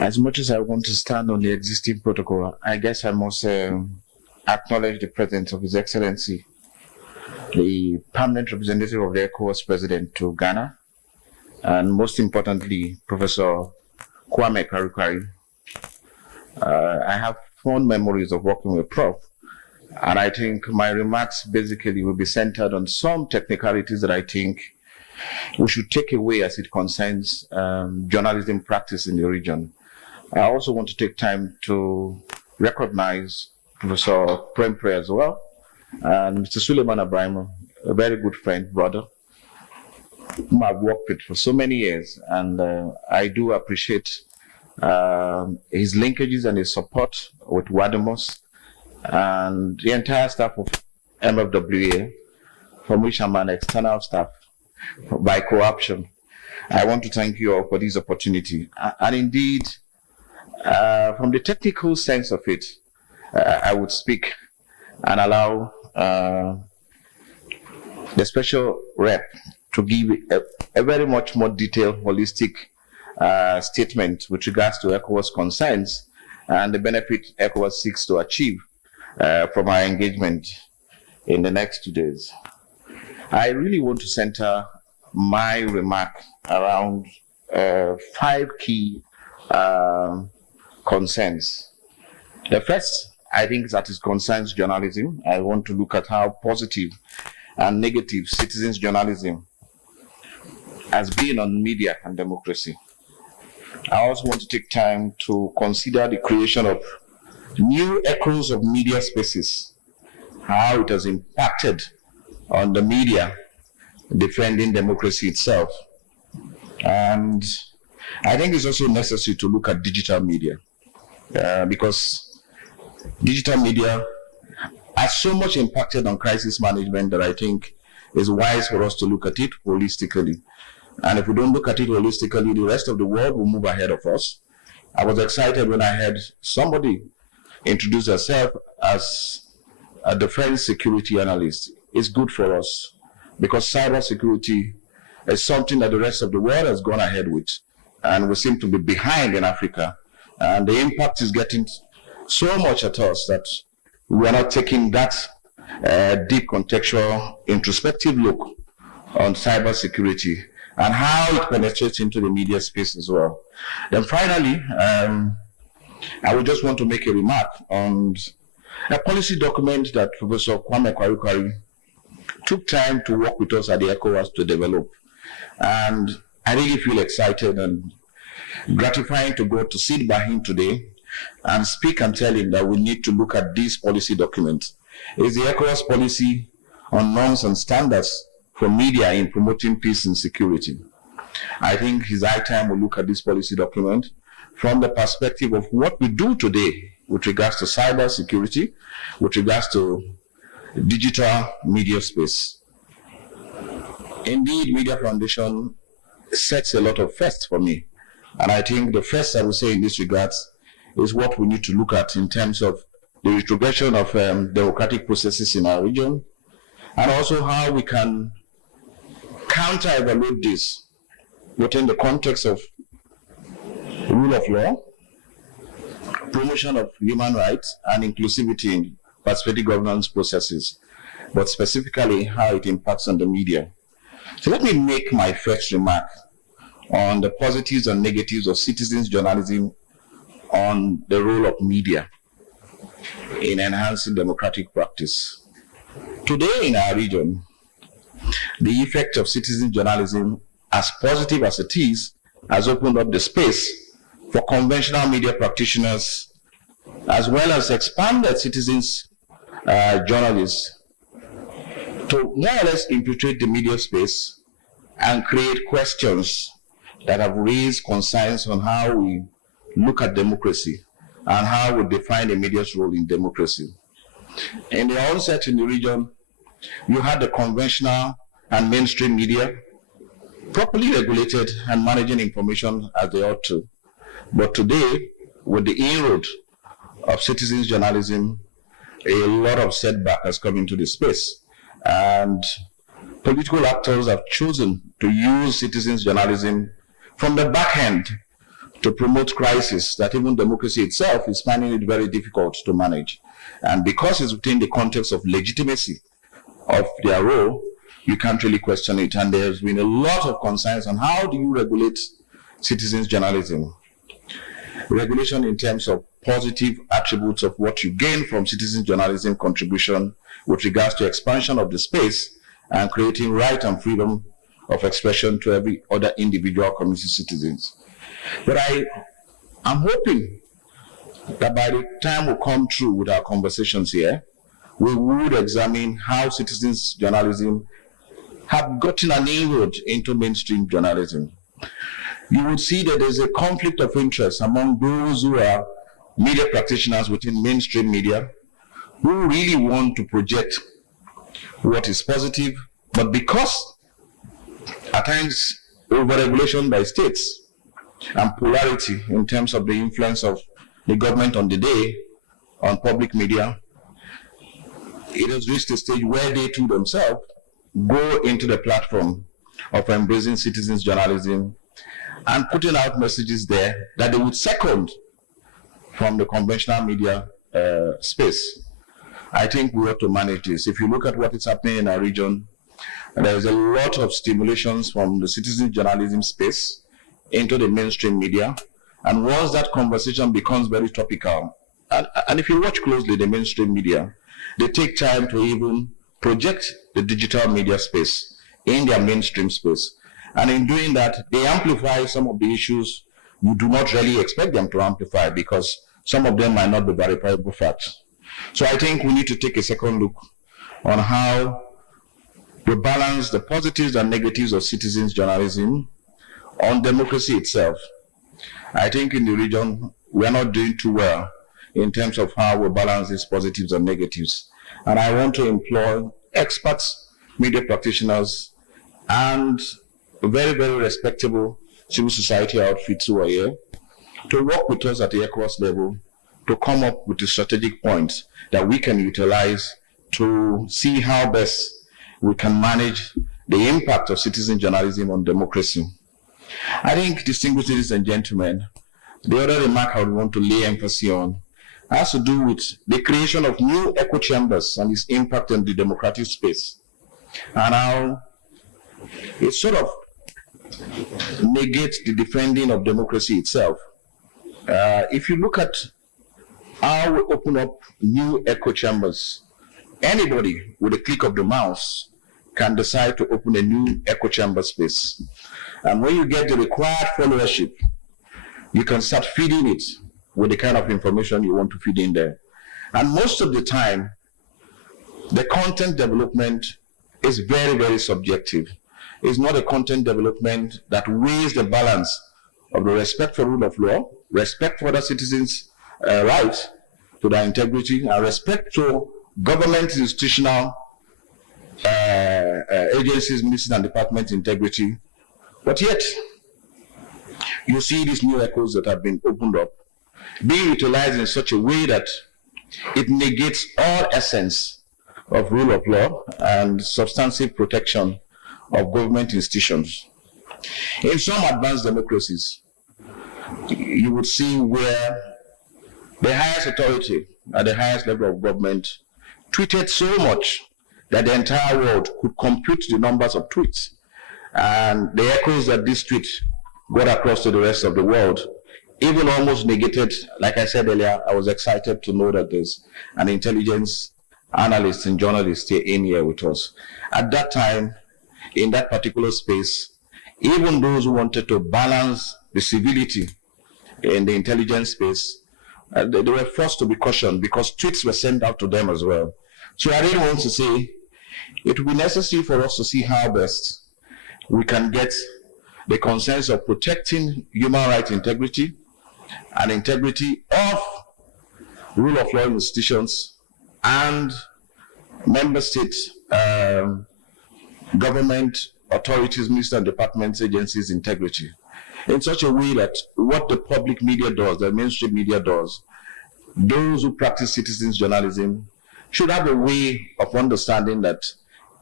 As much as I want to stand on the existing protocol, I guess I must acknowledge the presence of His Excellency, the permanent representative of the ECOWAS president to Ghana, and most importantly, Professor Kwame Karikari. I have fond memories of working with Prof, and I think my remarks basically will be centered on some technicalities that I think we should take away as it concerns journalism practice in the region. I also want to take time to recognize Professor Prempre as well, and Mr. Suleiman Abraham, a very good friend, brother, whom I've worked with for so many years, and I do appreciate his linkages and his support with Wadamos and the entire staff of MFWA, from which I'm an external staff by co-option. I want to thank you all for this opportunity. And indeed, from the technical sense of it, I would speak and allow the special rep to give a very much more detailed, holistic statement with regards to ECOWAS concerns and the benefit ECOWAS seeks to achieve from our engagement in the next 2 days. I really want to center my remark around 5 key concerns. The first, I think, that is concerns journalism. I want to look at how positive and negative citizens journalism has been on media and democracy. I also want to take time to consider the creation of new echoes of media spaces, how it has impacted on the media defending democracy itself. And I think it's also necessary to look at digital media because digital media has so much impacted on crisis management that I think it's wise for us to look at it holistically. And if we don't look at it holistically, the rest of the world will move ahead of us. I was excited when I heard somebody introduce herself as a defense security analyst. It's good for us because cyber security is something that the rest of the world has gone ahead with. And we seem to be behind in Africa. And the impact is getting so much at us that we are not taking that deep contextual introspective look on cyber security and how it penetrates into the media space as well. Then finally, I would just want to make a remark on a policy document that Professor Kwame Karikari took time to work with us at the ECOWAS to develop. And I really feel excited and gratifying to go to sit by him today and speak and tell him that we need to look at this policy document. It's the ECOWAS policy on norms and standards for media in promoting peace and security. I think it's high time we look at this policy document from the perspective of what we do today with regards to cyber security, with regards to digital media space. Indeed, Media Foundation sets a lot of firsts for me. And I think the first I would say in this regard is what we need to look at in terms of the retrogression of democratic processes in our region, and also how we can counter-evaluate this within the context of rule of law, promotion of human rights, and inclusivity in participatory governance processes, but specifically how it impacts on the media. So let me make my first remark on the positives and negatives of citizens journalism on the role of media in enhancing democratic practice. Today in our region, the effect of citizen journalism, as positive as it is, has opened up the space for conventional media practitioners, as well as expanded citizens journalists, to more or less infiltrate the media space and create questions that have raised concerns on how we look at democracy and how we define the media's role in democracy. In the onset in the region, you had the conventional and mainstream media properly regulated and managing information as they ought to. But today, with the inroad of citizens journalism, a lot of setback has come into the space. And political actors have chosen to use citizens journalism from the back end to promote crisis that even democracy itself is finding it very difficult to manage. And because it's within the context of legitimacy of their role, you can't really question it. And there's been a lot of concerns on how do you regulate citizens' journalism. Regulation in terms of positive attributes of what you gain from citizen journalism contribution with regards to expansion of the space and creating right and freedom of expression to every other individual community citizens. But I'm hoping that by the time we come through with our conversations here, we would examine how citizens journalism have gotten an inroad into mainstream journalism. You would see that there's a conflict of interest among those who are media practitioners within mainstream media who really want to project what is positive, but because at times overregulation by states and polarity in terms of the influence of the government on the day on public media, it has reached a stage where they too themselves go into the platform of embracing citizens journalism and putting out messages there that they would second from the conventional media space. I think we have to manage this. If you look at what is happening in our region, there is a lot of stimulations from the citizen journalism space into the mainstream media. And once that conversation becomes very topical, and if you watch closely the mainstream media, they take time to even project the digital media space in their mainstream space. And in doing that, they amplify some of the issues you do not really expect them to amplify because some of them might not be verifiable facts. So I think we need to take a second look on how we balance the positives and negatives of citizens journalism on democracy itself. I think in the region, we are not doing too well in terms of how we balance these positives and negatives. And I want to employ experts, media practitioners, and very, very respectable civil society outfits who are here to work with us at the ECOWAS level to come up with the strategic points that we can utilize to see how best we can manage the impact of citizen journalism on democracy. I think, distinguished ladies and gentlemen, the other remark I would want to lay emphasis on has to do with the creation of new echo chambers and its impact on the democratic space, and how it sort of negates the defending of democracy itself. If you look at how we open up new echo chambers, anybody with a click of the mouse can decide to open a new echo chamber space. And when you get the required followership, you can start feeding it with the kind of information you want to feed in there. And most of the time, the content development is very, very subjective. It's not a content development that weighs the balance of the respect for rule of law, respect for other citizens' rights to their integrity, and respect to government institutional agencies, ministries, and department integrity. But yet, you see these new echoes that have been opened up being utilized in such a way that it negates all essence of rule of law and substantive protection of government institutions. In some advanced democracies, you would see where the highest authority at the highest level of government tweeted so much that the entire world could compute the numbers of tweets. And the echoes that this tweet got across to the rest of the world even almost negated. Like I said earlier, I was excited to know that there's an intelligence analyst and journalist here in here with us. At that time, in that particular space, even those who wanted to balance the civility in the intelligence space, they were forced to be cautioned because tweets were sent out to them as well. So I really want to say it will be necessary for us to see how best we can get the concerns of protecting human rights integrity and integrity of rule of law institutions and member state government authorities, ministers and departments, agencies' integrity in such a way that what the public media does, the mainstream media does, those who practice citizens journalism should have a way of understanding that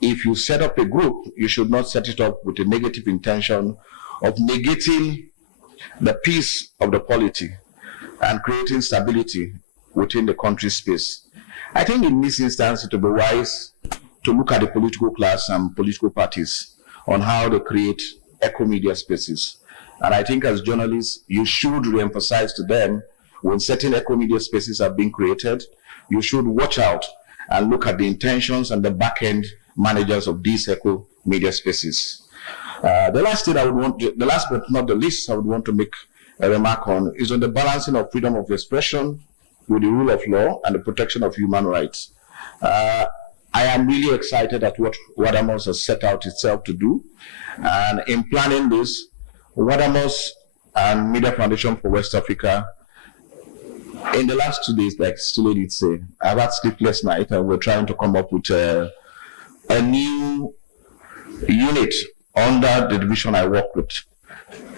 if you set up a group, you should not set it up with a negative intention of negating the peace of the polity, and creating stability within the country's space. I think in this instance, it will be wise to look at the political class and political parties on how they create eco-media spaces. And I think as journalists, you should re-emphasize to them when certain eco-media spaces are being created, you should watch out and look at the intentions and the back-end managers of these eco-media spaces. The last but not the least, I would want to make a remark on is on the balancing of freedom of expression with the rule of law and the protection of human rights. I am really excited at what Wadamos has set out itself to do. And in planning this, Wadamos and Media Foundation for West Africa, in the last 2 days, like Stule did say, I've had sleepless night and we're trying to come up with a new unit under the division I work with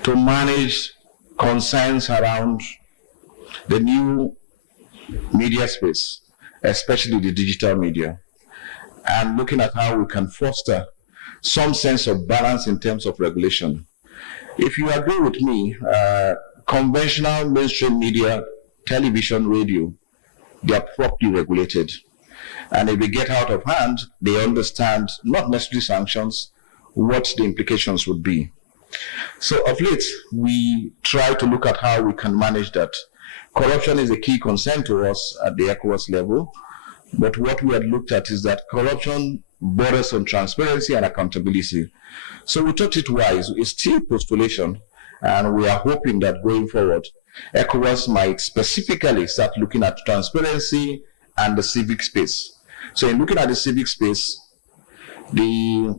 to manage concerns around the new media space, especially the digital media, and looking at how we can foster some sense of balance in terms of regulation. If you agree with me, conventional mainstream media, television, radio, they are properly regulated. And if they get out of hand, they understand, not necessarily sanctions, what the implications would be. So of late, we try to look at how we can manage that. Corruption is a key concern to us at the ECOWAS level, but what we had looked at is that corruption borders on transparency and accountability. So we thought it wise. It's still postulation, and we are hoping that going forward, ECOWAS might specifically start looking at transparency and the civic space. So in looking at the civic space, the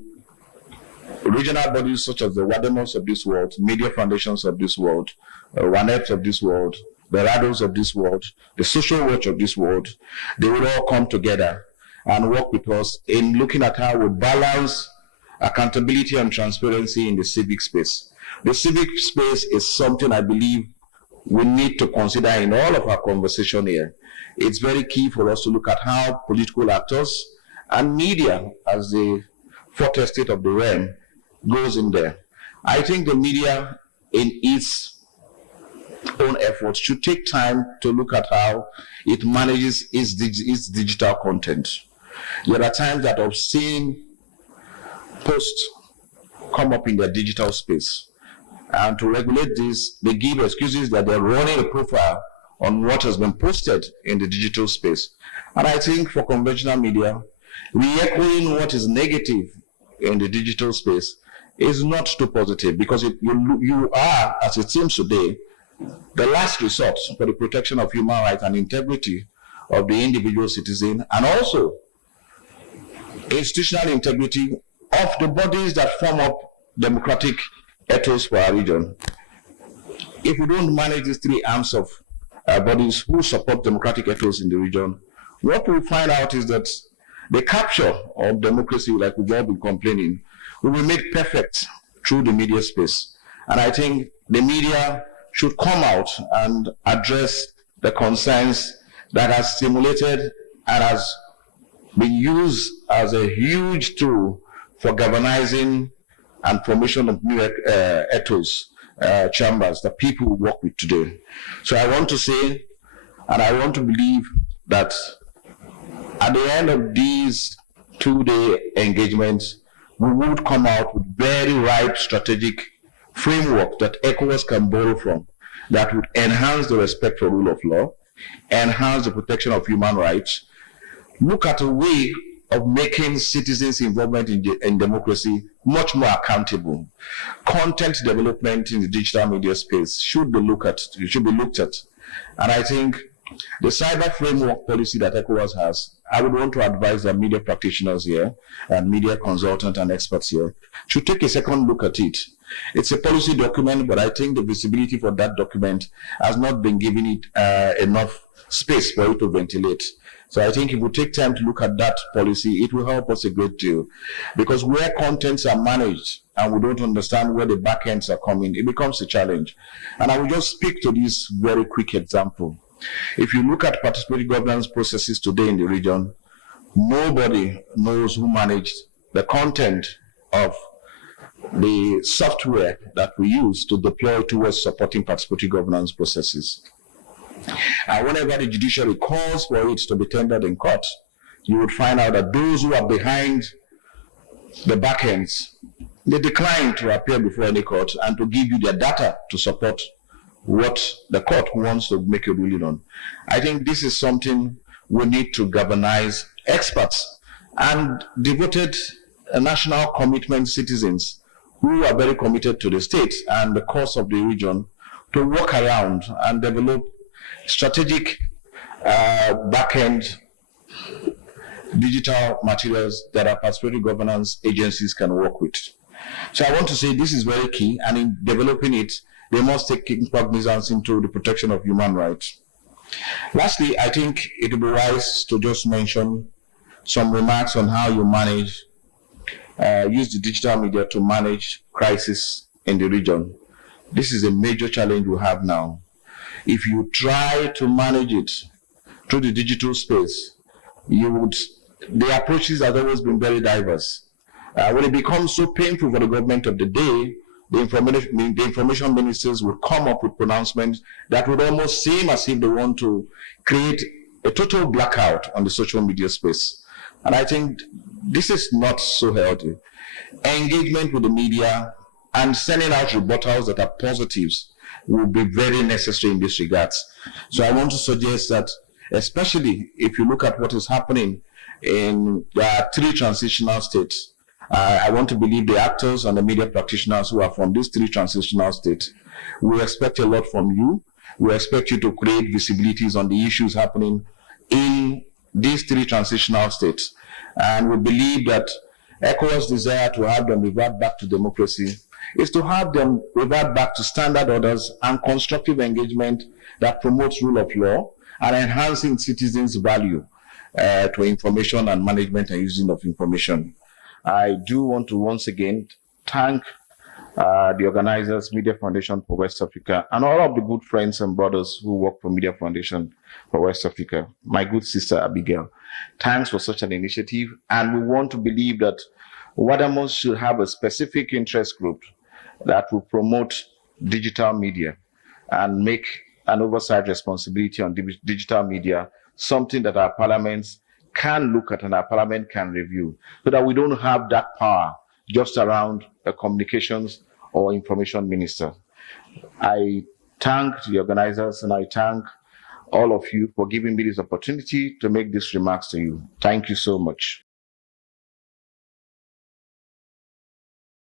regional bodies such as the Wademos of this world, media foundations of this world, WANEPs of this world, the RADOs of this world, the Social Watch of this world, they will all come together and work with us in looking at how we balance accountability and transparency in the civic space. The civic space is something I believe we need to consider in all of our conversation here. It's very key for us to look at how political actors and media as the fourth estate of the realm goes in there. I think the media in its own efforts should take time to look at how it manages its digital content. There are times that obscene posts come up in their digital space. And to regulate this, they give excuses that they're running a profile on what has been posted in the digital space. And I think for conventional media, re-echoing what is negative in the digital space is not too positive, because you are, as it seems today, the last resort for the protection of human rights and integrity of the individual citizen, and also institutional integrity of the bodies that form up democratic ethos for our region. If we don't manage these three arms of bodies who support democratic ethos in the region, what we find out is that the capture of democracy, like we've all been complaining, will be made perfect through the media space. And I think the media should come out and address the concerns that has stimulated and has been used as a huge tool for galvanizing and promotion of new ethos chambers that people work with today. So I want to say, and I want to believe that at the end of these 2-day engagements, we would come out with very right strategic framework that ECOWAS can borrow from, that would enhance the respect for rule of law, enhance the protection of human rights, look at a way of making citizens' involvement in democracy much more accountable. Content development in the digital media space should be looked at. And I think the cyber framework policy that ECOWAS has, I would want to advise the media practitioners here and media consultants and experts here should take a second look at it. It's a policy document, but I think the visibility for that document has not been given it enough space for it to ventilate. So I think if we take time to look at that policy, it will help us a great deal. Because where contents are managed and we don't understand where the back ends are coming, it becomes a challenge. And I will just speak to this very quick example. If you look at participatory governance processes today in the region, nobody knows who managed the content of the software that we use to deploy towards supporting participatory governance processes. And whenever the judiciary calls for it to be tendered in court, you would find out that those who are behind the back ends, they decline to appear before any court and to give you their data to support what the court wants to make a ruling on. I think this is something we need to galvanize experts and devoted national commitment citizens who are very committed to the state and the cause of the region to work around and develop strategic back-end digital materials that our participatory governance agencies can work with. So I want to say this is very key, and in developing it, they must take cognizance into the protection of human rights. Lastly, I think it would be wise to just mention some remarks on how you manage, use the digital media to manage crisis in the region. This is a major challenge we have now. If you try to manage it through the digital space, the approaches have always been very diverse. When it becomes so painful for the government of the day, the information ministers will come up with pronouncements that would almost seem as if they want to create a total blackout on the social media space. And I think this is not so healthy. Engagement with the media and sending out rebuttals that are positives will be very necessary in this regard. So I want to suggest that, especially if you look at what is happening in the 3 transitional states, I want to believe the actors and the media practitioners who are from these 3 transitional states, we expect a lot from you. We expect you to create visibilities on the issues happening in these 3 transitional states. And we believe that ECOWAS' desire to have them revert back to democracy is to have them revert back to standard orders and constructive engagement that promotes rule of law and enhancing citizens' value to information and management and using of information. I do want to once again thank the organizers, Media Foundation for West Africa, and all of the good friends and brothers who work for Media Foundation for West Africa. My good sister Abigail, thanks for such an initiative. And we want to believe that Wadamos should have a specific interest group that will promote digital media and make an oversight responsibility on digital media something that our parliaments can look at and our parliament can review, so that we don't have that power just around a communications or information minister. I thank the organizers and I thank all of you for giving me this opportunity to make these remarks to you. Thank you so much.